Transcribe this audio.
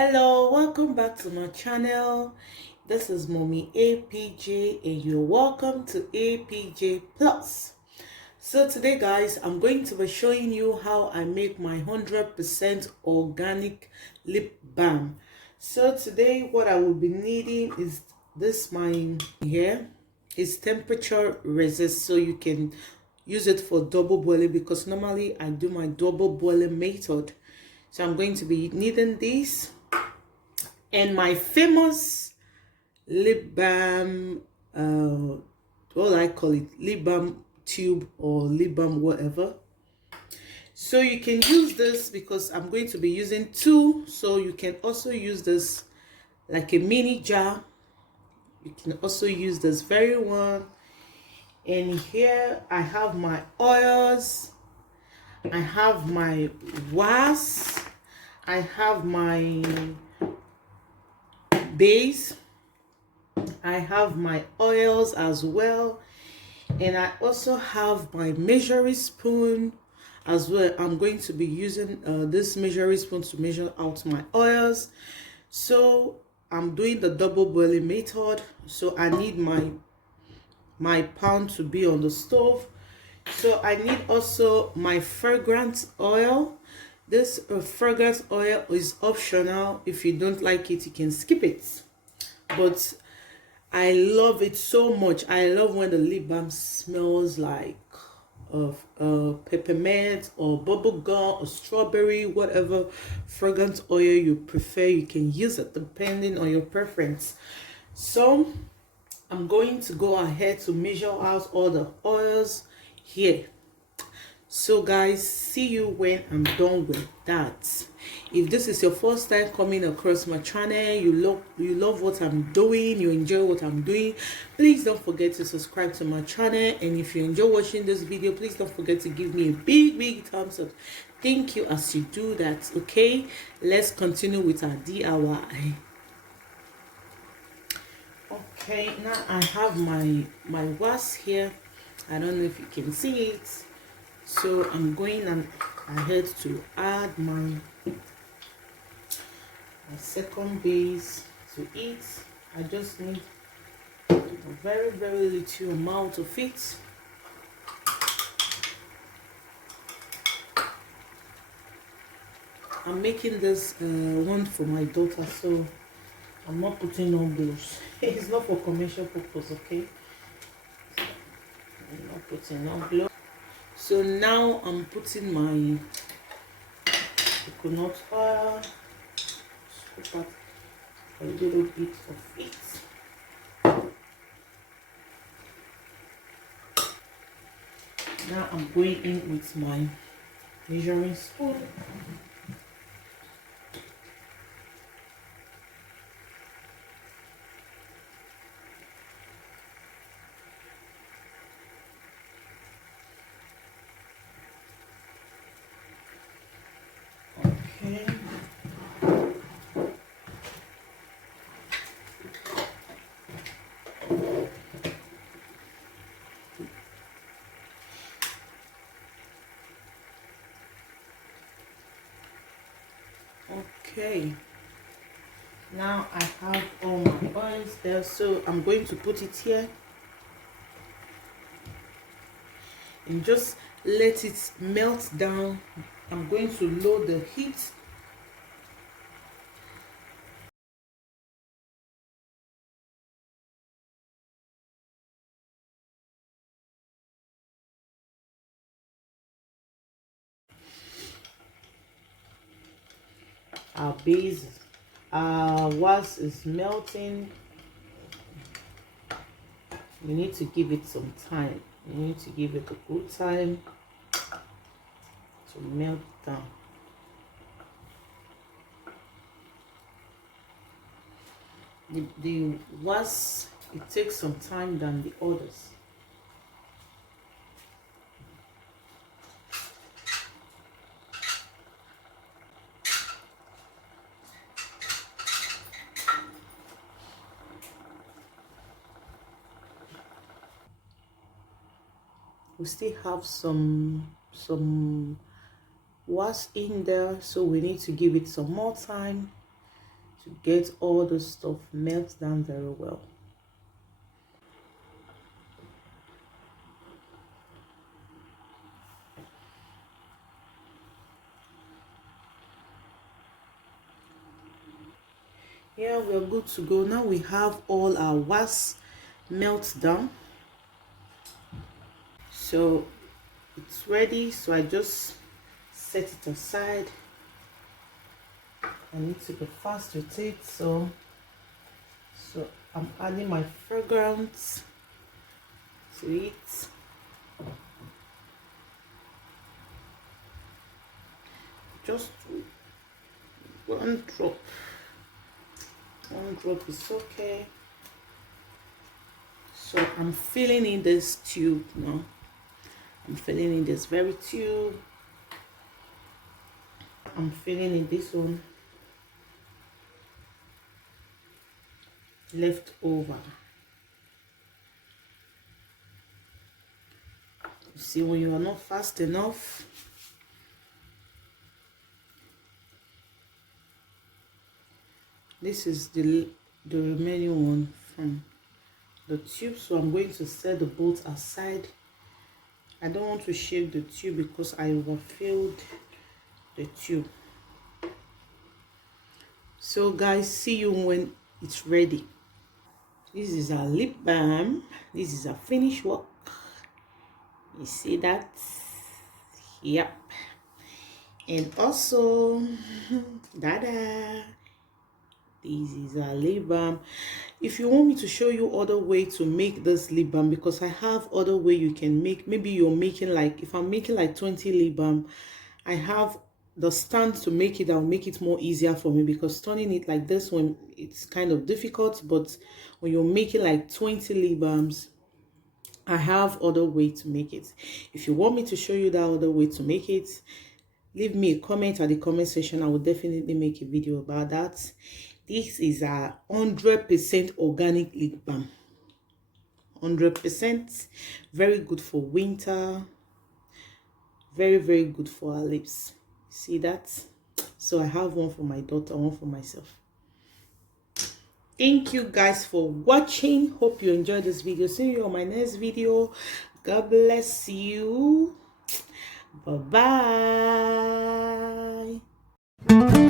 Hello, welcome back to my channel. This is Mommy APJ and you're welcome to APJ Plus. So today guys, I'm going to be showing you how I make my 100% organic lip balm. So today what I will be needing is this mine here. It's temperature resist, so you can use it for double boiling because normally I do my double boiling method. So I'm going to be needing this and my famous lip balm, what I call it, lip balm tube or lip balm whatever. So you can use this because I'm going to be using two, so you can also use this like a mini jar. You can also use this very one. And here I have my oils, I have my wax, I have my base, I have my oils as well, and I also have my measuring spoon as well. I'm going to be using this measuring spoon to measure out my oils. So I'm doing the double boiling method, so I need my pan to be on the stove. So I need also my fragrance oil. This fragrance oil is optional. If you don't like it, you can skip it, but I love it so much. I love when the lip balm smells like of peppermint or bubble gum or strawberry, whatever fragrance oil you prefer. You can use it depending on your preference. So I'm going to go ahead to measure out all the oils here. So guys, see you when I'm done with that. If this is your first time coming across my channel, you love what I'm doing, you enjoy what I'm doing, please don't forget to subscribe to my channel. And if you enjoy watching this video, please don't forget to give me a big thumbs up. Thank you as you do that. Okay, let's continue with our DIY. Okay, now I have my wax here. I don't know if you can see it. So I'm going ahead to add my second base to it. I just need a very little amount of it. I'm making this one for my daughter, so I'm not putting on gloves. It's not for commercial purpose, okay? I'm not putting on gloves. So now I'm putting my coconut oil. Put a little bit of it. Now I'm going in with my measuring spoon. Okay. Okay, now I have all my oils there, so I'm going to put it here and just let it melt down. I'm going to lower the heat. Our base, our wax is melting. You need to give it some time. You need to give it a good time to melt down. The wax, it takes some time than the others. We still have some wax in there, so we need to give it some more time to get all the stuff melt down very well. Yeah, we're good to go. Now we have all our wax melt down. So it's ready. So I just set it aside. I need to be fast with it. So I'm adding my fragrance to it. Just one drop. One drop is okay. So I'm filling in this tube now. I'm filling in this very tube. I'm filling in this one left over. You see, when you are not fast enough, this is the remaining one from the tube. So I'm going to set the bolt aside. I don't want to shake the tube because I overfilled the tube. So guys, see you when it's ready. This is our lip balm. This is our finished work. You see that? Yep. And also, dada, this is our lip balm. If you want me to show you other way to make this lip balm, because I have other way you can make. Maybe you're making like, if I'm making like 20 lip balm, I have the stand to make it. I'll make it more easier for me, because turning it like this one, it's kind of difficult. But when you're making like 20 lip balms, I have other way to make it. If you want me to show you that other way to make it, leave me a comment at the comment section. I will definitely make a video about that. This is a 100% organic lip balm. 100%, very good for winter. Very, very good for our lips. See that? So I have one for my daughter, one for myself. Thank you guys for watching. Hope you enjoyed this video. See you on my next video. God bless you. Bye bye.